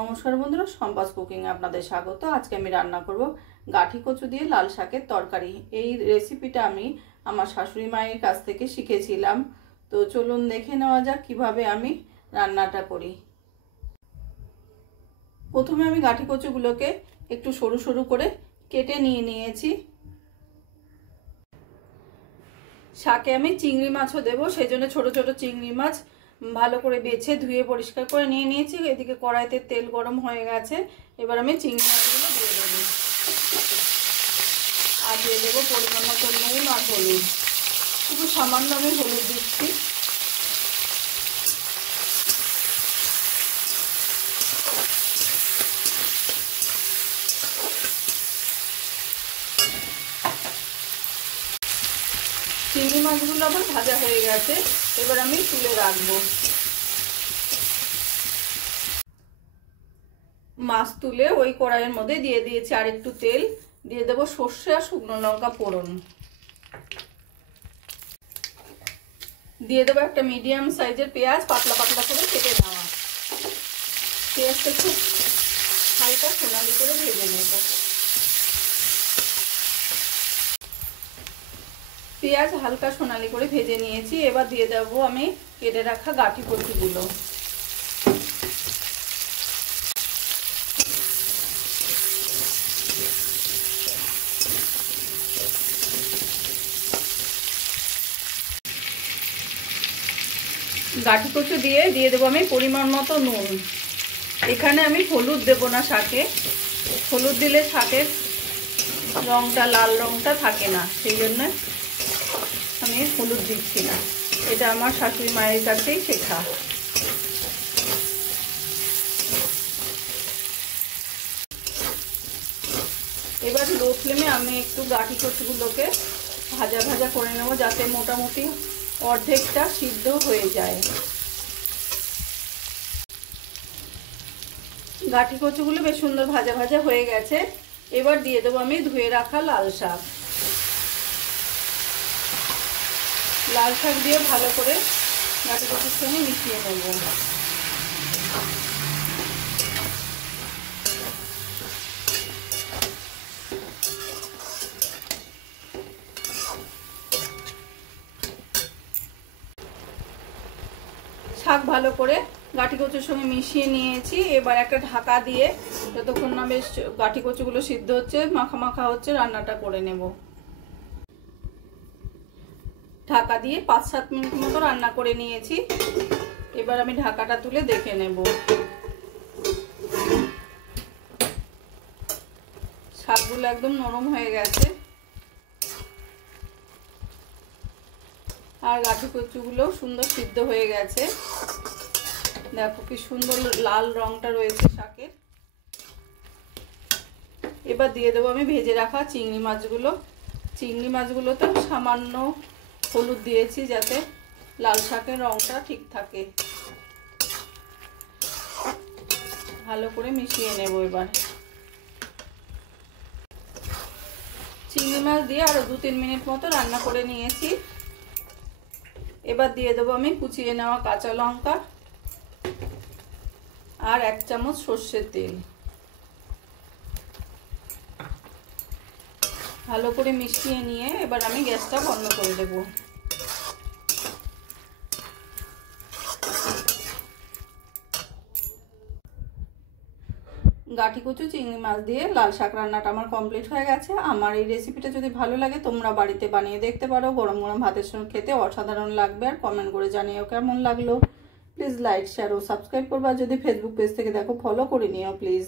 নমস্কার বন্ধুরা, সম্পাস কুকিং এ আপনাদের স্বাগত। আজকে আমি রান্না করব গাঠি কচু দিয়ে লাল শাকের তরকারি। এই রেসিপিটা আমি আমার শাশুড়ি মায়ের কাছ থেকে শিখেছিলাম। তো চলুন দেখে নেওয়া যাক কিভাবে আমি রান্নাটা করি। প্রথমে আমি গাঠি কচুগুলোকে একটু সরু সরু করে কেটে নিয়েছি। শাকে আমি চিংড়ি মাছও দেবো, সেই জন্য ছোট ছোট চিংড়ি মাছ ভালো করে বেছে ধুয়ে পরিষ্কার করে নিয়েছি। এদিকে কড়াইতে তেল গরম হয়ে গেছে। এবার আমি চিংড়ি মাছগুলো দিয়ে দেবো আর দিয়ে দেবো পরিমাণ মতো নুন আর হলুদ। খুব সামান্য আমি হলুদ দিচ্ছি। চিংড়ি মাছগুলো আবার ভাজা হয়ে গেছে, এবার আমি তুলে রাখবো। মাছ তুলে ওই কড়াইয়ের মধ্যে দিয়ে দিয়েছি আর একটু তেল, দিয়ে দেবো সর্ষে আর শুকনো লঙ্কা ফোড়ন, দিয়ে দেবো একটা মিডিয়াম সাইজের পেঁয়াজ পাতলা পাতলা করে কেটে নেওয়া। পেঁয়াজটা খুব হালকা সোনালি করে ভেজে নেব। পেঁয়াজ হালকা সোনালি করে ভেজে নিয়েছি। এবার দিয়ে দেবো আমি কেটে রাখা গাঠি কচুগুলো। গাঠি কচু দিয়ে দেবো আমি পরিমাণ মতো নুন। এখানে আমি হলুদ দেবো না শাকে, হলুদ দিলে শাকের রঙটা লাল রঙটা থাকে না, সেই জন্য আমি হলুদ দিচ্ছি না। এটা আমার শাশুড়ি মায়ের কাছেই শেখা। এবার লো ফ্লেমে আমি একটু গাঠি কচুগুলোকে ভাজা ভাজা করে নেব, যাতে মোটামুটি অর্ধেকটা সিদ্ধ হয়ে যায়। গাঠি কচুগুলো বেশ সুন্দর ভাজা ভাজা হয়ে গেছে। এবার দিয়ে দেবো আমি ধুয়ে রাখা লাল শাক। লাল শাক দিয়ে ভালো করে গাঠি কচুর সঙ্গে মিশিয়ে নেব। শাক ভালো করে গাঠি কচুর সঙ্গে মিশিয়ে নিয়েছি। এবার একটা ঢাকা দিয়ে যতক্ষণ না বেশ গাঠি কচুগুলো সিদ্ধ হচ্ছে, মাখা মাখা হচ্ছে, রান্নাটা করে নেব। ঢাকা দিয়ে 5-7 মিনিট মতো রান্না করে নিয়েছি। এবার আমি ঢাকাটা তুলে দেখে নেব। শাকগুলো একদম নরম হয়ে গেছে আর গাঠি কচুগুলো সুন্দর সিদ্ধ হয়ে গেছে। দেখো কি সুন্দর লাল রংটা রয়েছে শাকের। এবার দিয়ে দেবো আমি ভেজে রাখা চিংড়ি মাছগুলো। চিংড়ি মাছগুলোতে সামান্য হলুদ দিয়েছি যাতে লাল শাকের রংটা ঠিক থাকে। ভালো করে মিশিয়ে নেব। এবার চিংড়ি মাছ দিয়ে আরো 2-3 মিনিট মতো রান্না করে নিয়েছি। এবার দিয়ে দেবো আমি কুচিয়ে নেওয়া কাঁচা লঙ্কা আর 1 চামচ সর্ষের তেল। ভালো করে মিশিয়ে নিয়ে এবার আমি গ্যাসটা বন্ধ করে দেব। গাঠি কচু চিংড়ি মাছ দিয়ে লাল শাক রান্নাটা আমার কমপ্লিট হয়ে গেছে। আমার এই রেসিপিটা যদি ভালো লাগে তোমরা বাড়িতে বানিয়ে দেখতে পারো। গরম গরম ভাতের সঙ্গে খেতে অসাধারণ লাগবে। আর কমেন্ট করে জানিও কেমন লাগলো। প্লিজ লাইক শেয়ার ও সাবস্ক্রাইব করবা। যদি ফেসবুক পেজ থেকে দেখো ফলো করে নিও প্লিজ।